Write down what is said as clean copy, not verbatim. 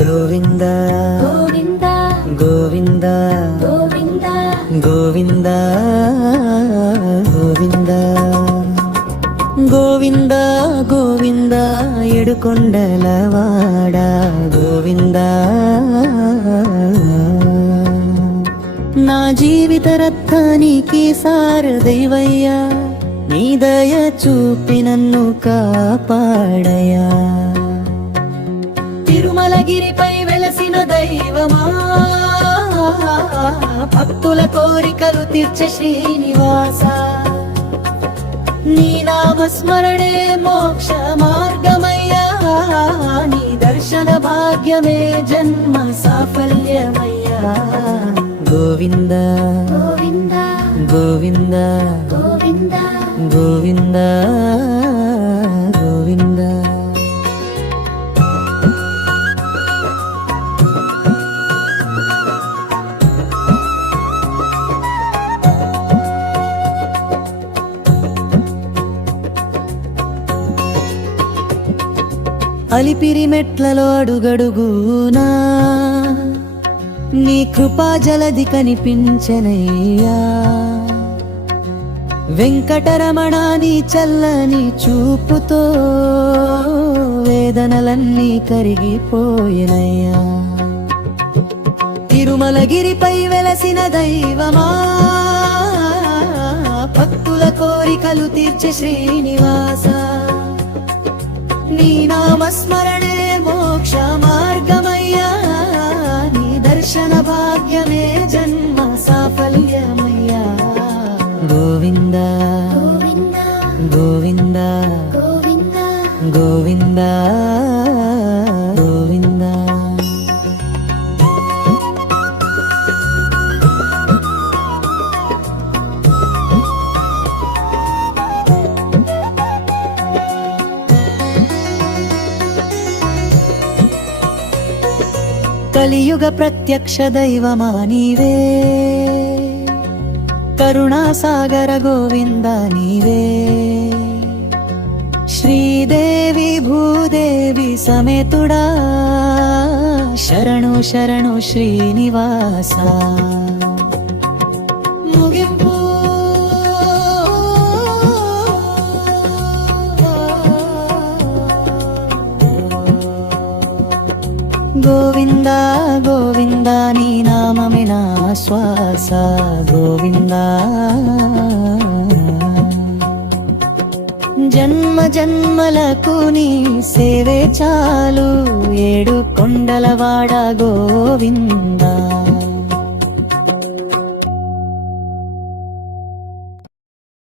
గోవింద గోవింద గోవింద గోవింద గోవింద గోవింద గోవింద గోవింద ఏడుకొండలవాడ గోవింద నా జీవిత రత్నానికి సారదైవయ్యా నీ దయ చూపి నన్ను కాపాడయా తిరుమలగిరిపై వెలసిన దైవమా భక్తుల కోరికలు తీర్చే శ్రీనివాస నీ నామస్మరణే మోక్ష మార్గమయ్యా నీ దర్శన భాగ్యమే జన్మ సాఫల్యమయ్యా గోవింద గోవింద గోవింద గోవింద గోవింద గోవింద అలిపిరి మెట్లలో అడుగడుగునా నీ కృపా జలది కనిపించనయ్యా వెంకటరమణ నీ చల్లని చూపుతో వేదనలన్నీ కరిగిపోయినయ్యా తిరుమలగిరిపై వెలసిన దైవమా భక్తుల కోరికలు తీర్చే శ్రీనివాస నీ నామస్మరణే మోక్ష మార్గమయ్యా నీ దర్శన భాగ్యమే జన్మ సాఫల్యమయ్యా గోవింద గోవింద గోవింద గోవింద గోవింద గోవింద కలియుగ ప్రత్యక్ష దైవమా నీవే కరుణాసాగర గోవింద నీవే శ్రీదేవి భూదేవి సమేతుడా శరణు శరణు శ్రీనివాస ముగింపు గోవింద గోవింద నీ నామమే నా శ్వాస గోవింద జన్మ జన్మలకు నీ సేవే చాలు ఏడు కొండలవాడ గోవింద